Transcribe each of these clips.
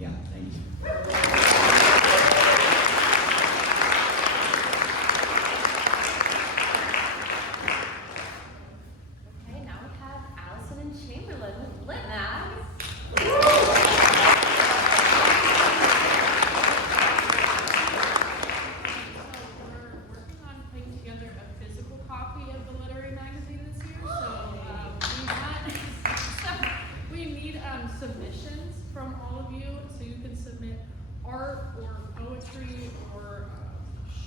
Yeah, thank you. Okay, now we have Allison and Chamberlain with Lit Math. We're working on putting together a physical copy of the literary magazine this year. We need submissions from all of you, so you can submit art or poetry or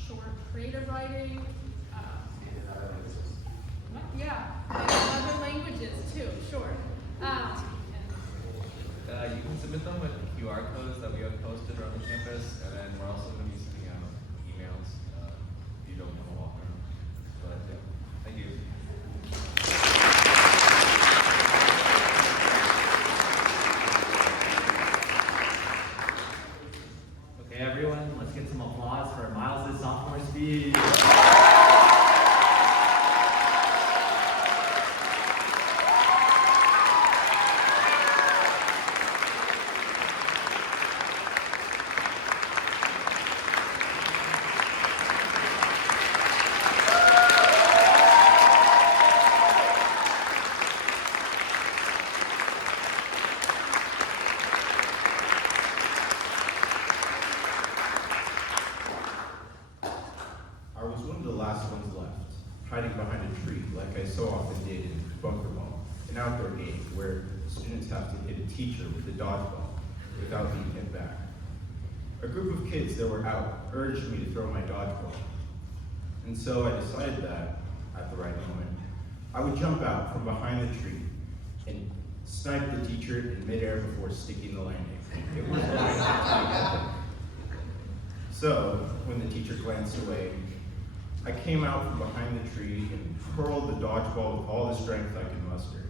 short creative writing. And other languages too. Sure. You can submit them with QR codes that we have posted around the campus, and then we're also going to be sending out emails if you don't want to walk around. But yeah, thank you. Okay, everyone, let's get some applause for Miles' sophomore speech. I was one of the last ones left, hiding behind a tree like I so often did in bunker ball, an outdoor game where students have to hit a teacher with a dodgeball without being hit back. A group of kids that were out urged me to throw my dodgeball, and so I decided that, at the right moment, I would jump out from behind the tree and snipe the teacher in midair before sticking the landing. It was like so, when the teacher glanced away, I came out from behind the tree and hurled the dodgeball with all the strength I could muster.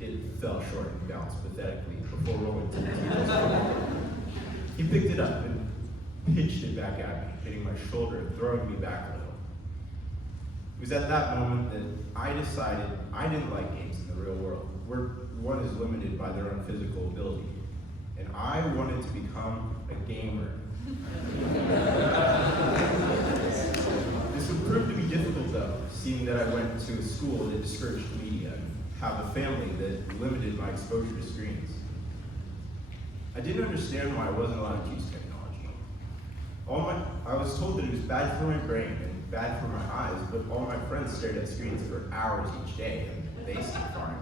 It fell short and bounced pathetically before rolling to the teacher's feet. He picked it up and pitched it back at me, hitting my shoulder and throwing me back a little. It was at that moment that I decided I didn't like games in the real world, where one is limited by their own physical ability, and I wanted to become a gamer. This would prove to be difficult though, seeing that I went to a school that discouraged media and have a family that limited my exposure to screens. I didn't understand why I wasn't allowed to use technology. I was told that it was bad for my brain and bad for my eyes, but all my friends stared at screens for hours each day, and they seemed fine.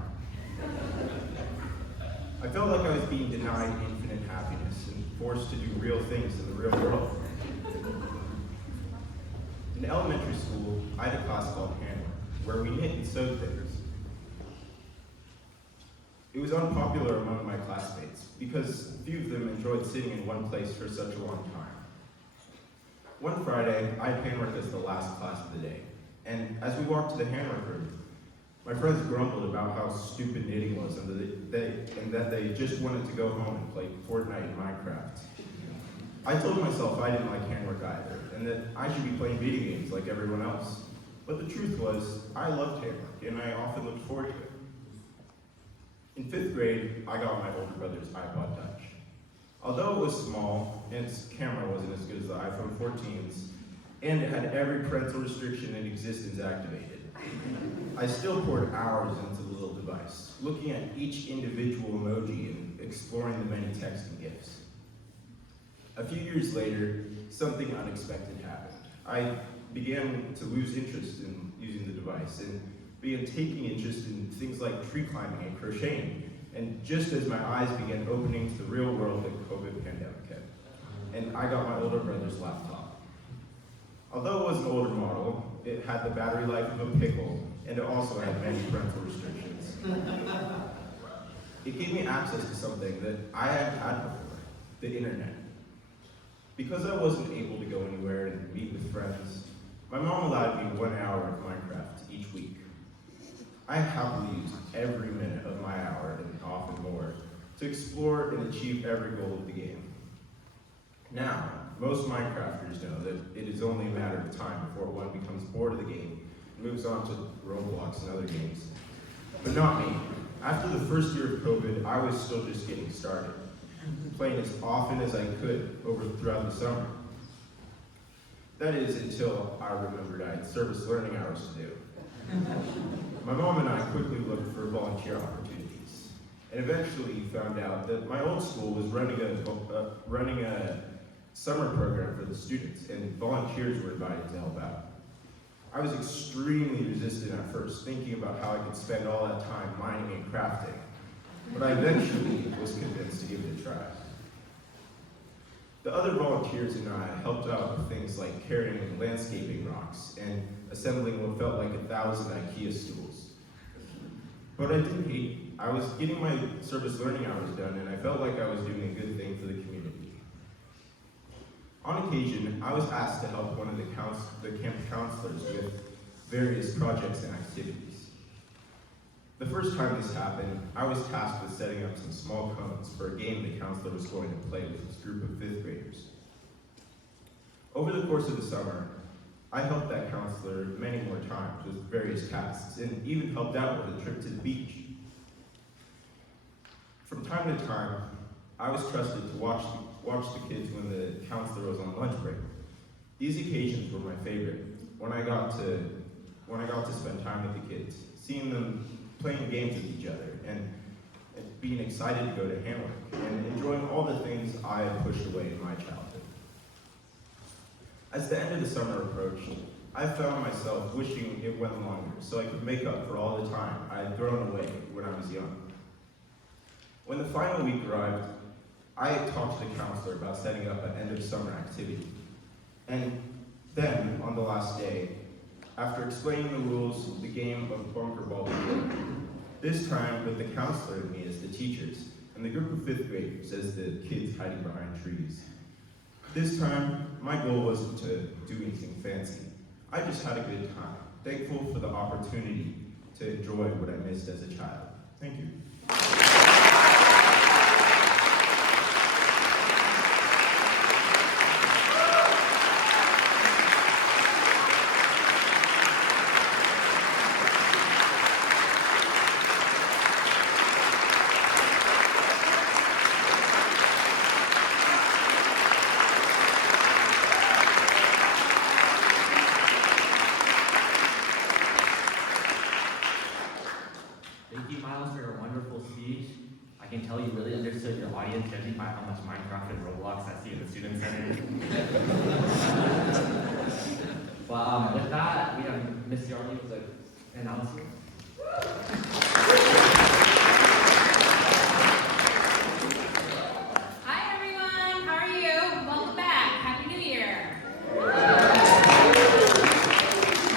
I felt like I was being denied infinite happiness and forced to do real things in the real world. In elementary school, I had a class called handwork, where we knit and sewed things. It was unpopular among my classmates because few of them enjoyed sitting in one place for such a long time. One Friday, I had handwork as the last class of the day, and as we walked to the handwork room, my friends grumbled about how stupid knitting was and that they just wanted to go home and play Fortnite and Minecraft. I told myself I didn't like handwork either, and that I should be playing video games like everyone else. But the truth was, I loved handwork, and I often looked forward to it. In 5th grade, I got my older brother's iPod Touch. Although it was small, and its camera wasn't as good as the iPhone 14's, and it had every parental restriction in existence activated, I still poured hours into the little device, looking at each individual emoji and exploring the many text and GIFs. A few years later, something unexpected happened. I began to lose interest in using the device and began taking interest in things like tree climbing and crocheting. And just as my eyes began opening to the real world, the COVID pandemic hit. And I got my older brother's laptop. Although it was an older model, it had the battery life of a pickle, and it also had many parental restrictions. It gave me access to something that I hadn't had before, the internet. Because I wasn't able to go anywhere and meet with friends, my mom allowed me 1 hour of Minecraft each week. I happily used every minute of my hour, and often more, to explore and achieve every goal of the game. Now, most Minecrafters know that it is only a matter of time before one becomes bored of the game and moves on to Roblox and other games. But not me. After the first year of COVID, I was still just getting started. playing as often as I could throughout the summer. That is until I remembered I had service learning hours to do. My mom and I quickly looked for volunteer opportunities, and eventually found out that my old school was running a summer program for the students, and volunteers were invited to help out. I was extremely resistant at first, thinking about how I could spend all that time mining and crafting, but I eventually was convinced to give it a try. The other volunteers and I helped out with things like carrying landscaping rocks and assembling what felt like 1,000 IKEA stools. But I didn't hate it. I was getting my service learning hours done, and I felt like I was doing a good thing for the community. On occasion, I was asked to help one of the camp counselors with various projects and activities. The first time this happened, I was tasked with setting up some small cones for a game the counselor was going to play with his group of 5th graders. Over the course of the summer, I helped that counselor many more times with various tasks, and even helped out with a trip to the beach. From time to time, I was trusted to watch the kids when the counselor was on lunch break. These occasions were my favorite, when I got to spend time with the kids, seeing them playing games with each other, and being excited to go to handwork, and enjoying all the things I had pushed away in my childhood. As the end of the summer approached, I found myself wishing it went longer so I could make up for all the time I had thrown away when I was young. When the final week arrived, I had talked to the counselor about setting up an end of summer activity. And then, on the last day, after explaining the rules, the game of bunker ball began. This time with the counselor and me as the teachers, and the group of 5th graders as the kids hiding behind trees. This time, my goal wasn't to do anything fancy. I just had a good time, thankful for the opportunity to enjoy what I missed as a child. Thank you. Thank you, Miles, for your wonderful speech. I can tell you really understood your audience, judging by how much Minecraft and Roblox I see in the Student Center. Well, with that, we have Miss Yarny with an announcement. Hi everyone, how are you? Welcome back. Happy New Year.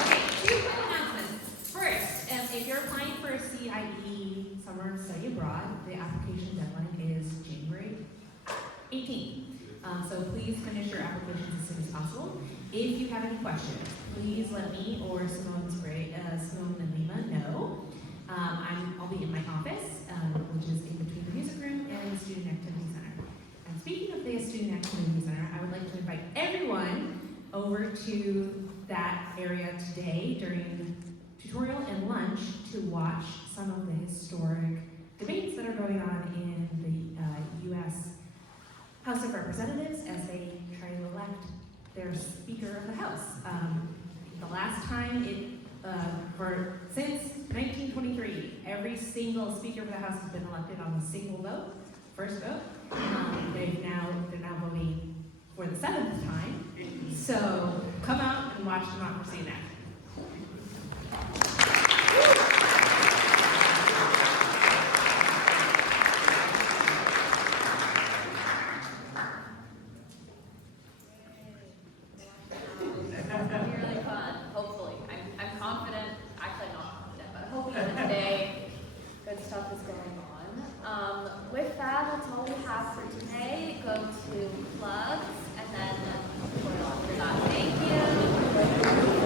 Okay, 2 quick announcements. First, if you're applying for a CIE Summer Study Abroad, the application deadline is January 18th. So please finish your applications as soon as possible. If you have any questions, please let me or Simone and Lima know. I'll be in my office, which is in between the music room and the Student Activity Center. And speaking of the Student Activity Center, I would like to invite everyone over to that area today during tutorial and lunch to watch some of the historic debates that are going on in the U.S. House of Representatives as they try to elect their Speaker of the House. The last time since 1923, every single Speaker of the House has been elected on a single vote, first vote. They're now voting for the 7th time. So come out and watch democracy in action. Really fun, hopefully. I'm confident, actually not confident, but hoping that today good stuff is going on. With that, that's all we have for today. Go to plugs.